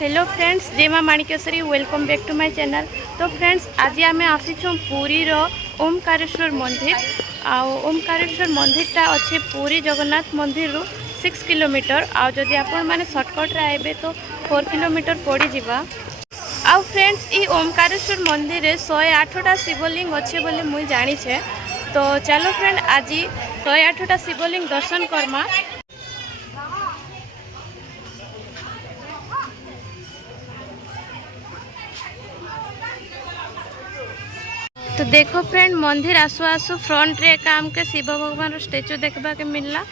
Hello friends, जय माँ Manikeshwari. Welcome back to my channel. तो फ्रेंड्स, आज आम आसीचु पुरी रो ओमकारेश्वर मंदिर। ओमकारेश्वर मंदिरटा अच्छे पुरी जगन्नाथ मंदिर रु 6 किलोमीटर। आदि आपण मैंने सर्टकट्रे आए तो 4 किलोमीटर पड़ जावा। आउ फ्रेंड्स, ये ओमकारेश्वर मंदिर रे 108टा शिवलिंग अच्छे बोली मुई जानीछे। तो चलो फ्रेंड, आज 108टा शिवलिंग दर्शन करमा। तो देखो फ्रेंड, मंदिर आसु आसु फ्रंट रे काम के शिव भगवान स्टेचू देखबा के मिलला।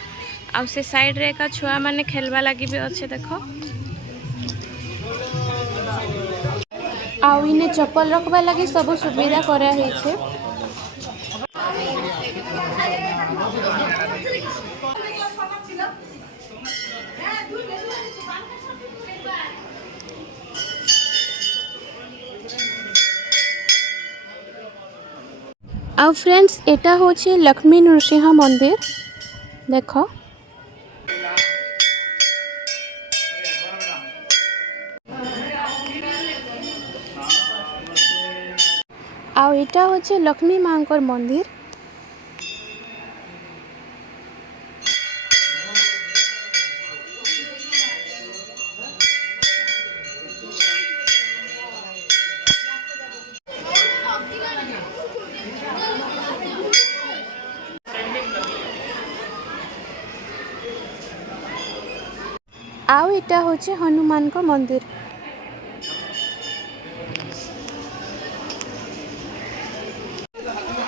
आ से साइड रे का छुआ माने खेलवा लगी भी अच्छे देखो। आउ इने चप्पल रखबा लगी सब सुविधा करा है। आउ फ्रेंड्स, एटा होची लक्ष्मी नृसिंह मंदिर देखो। आउ एटा होची लक्ष्मी मांकर मंदिर। आउ एटा होची हनुमान को मंदिर।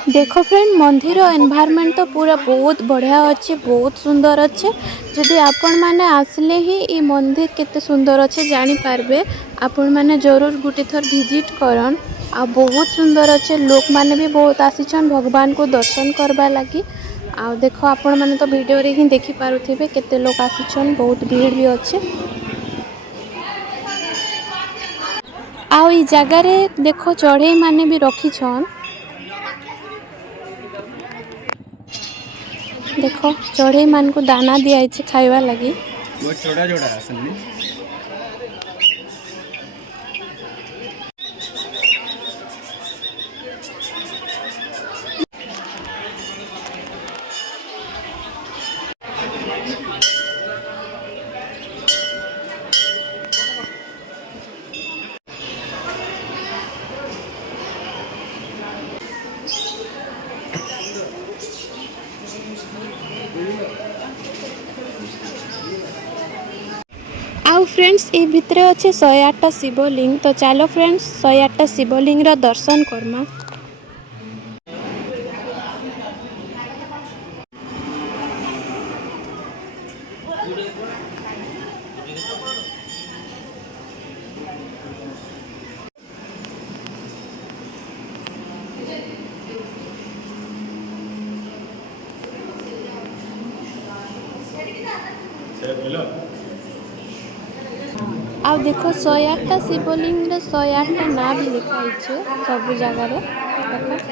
देखो फ्रेंड, मंदिर एनवायरनमेंट तो पूरा बहुत बढ़िया अच्छे, बहुत सुंदर अच्छे। जदि आपण माने आसले ही ये मंदिर केते सुंदर अच्छे जानी पारबे। आपण माने जरूर गुटी थर विजिट करन। आ बहुत सुंदर अच्छे, लोक माने भी बहुत आसीछन भगवान को दर्शन करबा लगी। आ देखो, आपण माने तो वीडियो रे ही देखि पारुथिबे केते लोक आसीछन, बहुत भीड़ भी अच्छे। आ ई जगह रे देखो चढ़ई माने भी रखी छन। देखो चढ़ई मान को दाना दिया खाइबा लगी। बहुत छोटा छोटा असली। आउ फ्रेंड्स, ये भितर अच्छे 108टा शिवलिंग। तो चलो फ्रेंड्स, 108टा शिवलिंग रा दर्शन करमा। आउ देखो 108टा शिवलिंग रे 108टा ना भी लिखा है सब जगह रे देखो।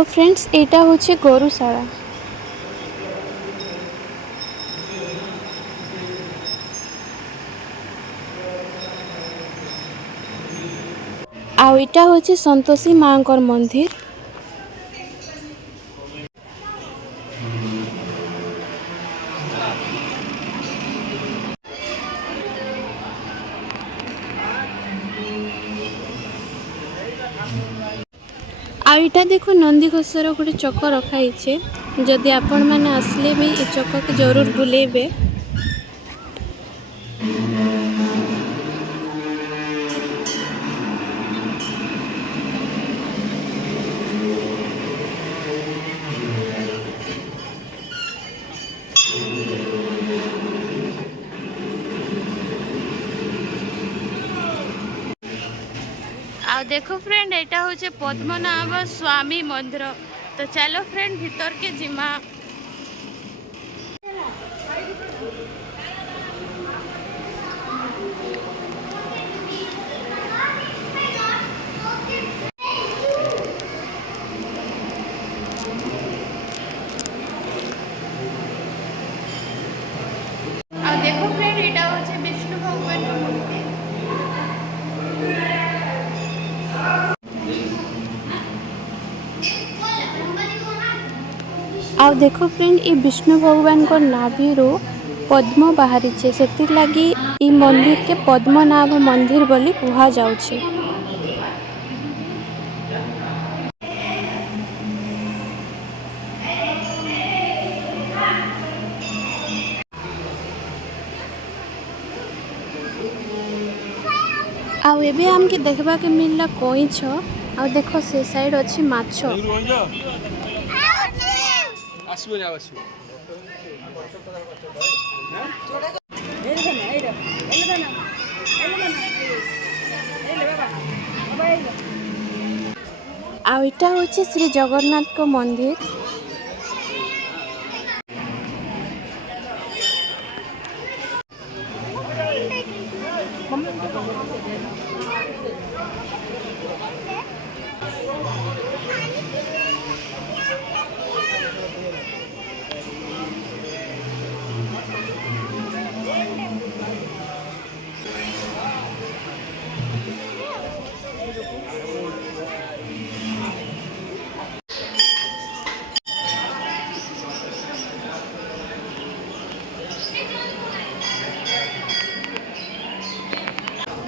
आउ फ्रेंड्स एटा होचे गोरुशाला। आउ एटा होचे संतोषी माँकर मंदिर। आ इटा देखो नंदी घोषर गोटे चक रखाई जदि आपण मैंने आसले भी ये चक के जरूर बुलेबे। आ देखो फ्रेंड एटा होचे पद्मनाभ स्वामी मंदिर। तो चलो फ्रेंड भीतर के जिमा। आ देखो फ्रेंड एटा होचे विष्णु भगवान का मूर्ति। आ देखो फ्रेंड ये विष्णु भगवान को नाभि रो पद्म बाहरी छे, सेति लगी ई मंदिर के पद्मनाभ मंदिर बोली कहा जाउछे। आउ एबे हमके देखबा के मिलला कोइछ। आ देखो से साइड अछि माछ। आ इटा होछि श्री जगन्नाथ को मंदिर।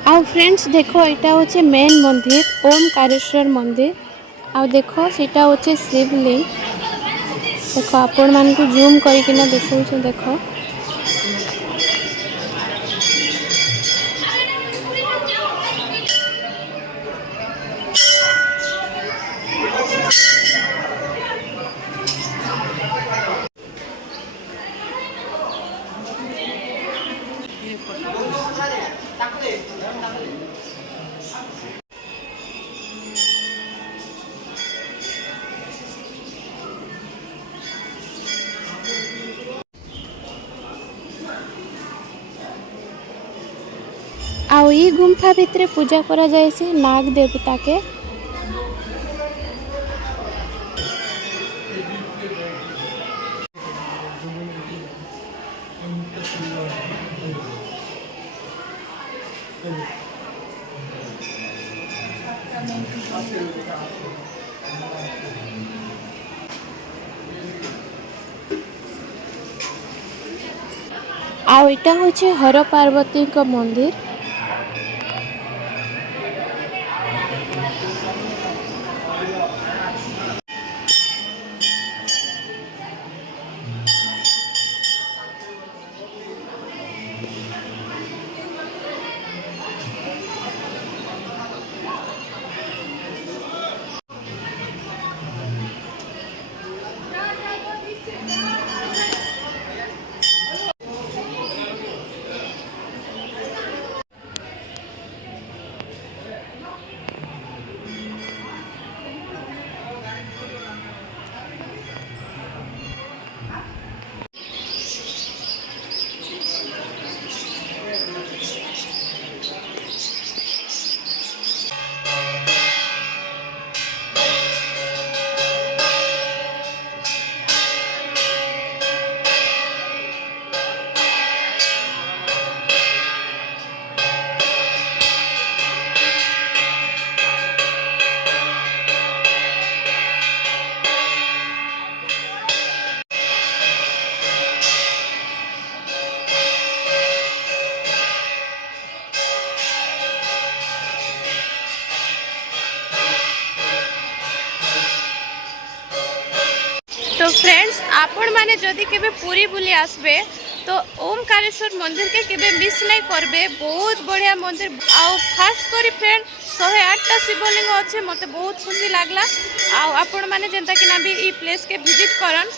आउ फ्रेंड्स देखो एटा होचे मेन मंदिर ओमकारेश्वर मंदिर। आउ देखो सीटा होचे शिवलिंग। देखो आपण मान को जूम करके ना देखो छ देखो। आउ ई गुम्फा भितरे पूजा करा जाए से नाग देवता के। आउ इटा होचे हर पार्वती का मंदिर। मैंने जदि केबे पूरी बुली आसबे तो ओमकारेश्वर मंदिर के केबे मिस नहीं करबे। बहुत बढ़िया मंदिर आउ फास्ट करी फ्रेंड 108टा शिवलिंग अच्छे मते बहुत खुशी लागला। आउ आपण माने जेंता कि ना भी ई प्लेस के विजिट करन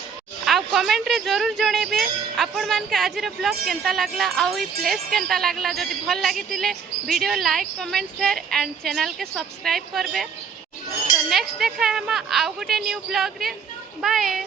आउ कमेंट रे जरूर जणेबे आपण मान के आज रो ब्लॉग केनता लागला आउ ई प्लेस केनता लागला। जदि भल लागितिले video like comment share and channel के सब्सक्राइब करबे। तो नेक्स्ट देखा हम आउ गोटे न्यू ब्लॉग रे। बाय।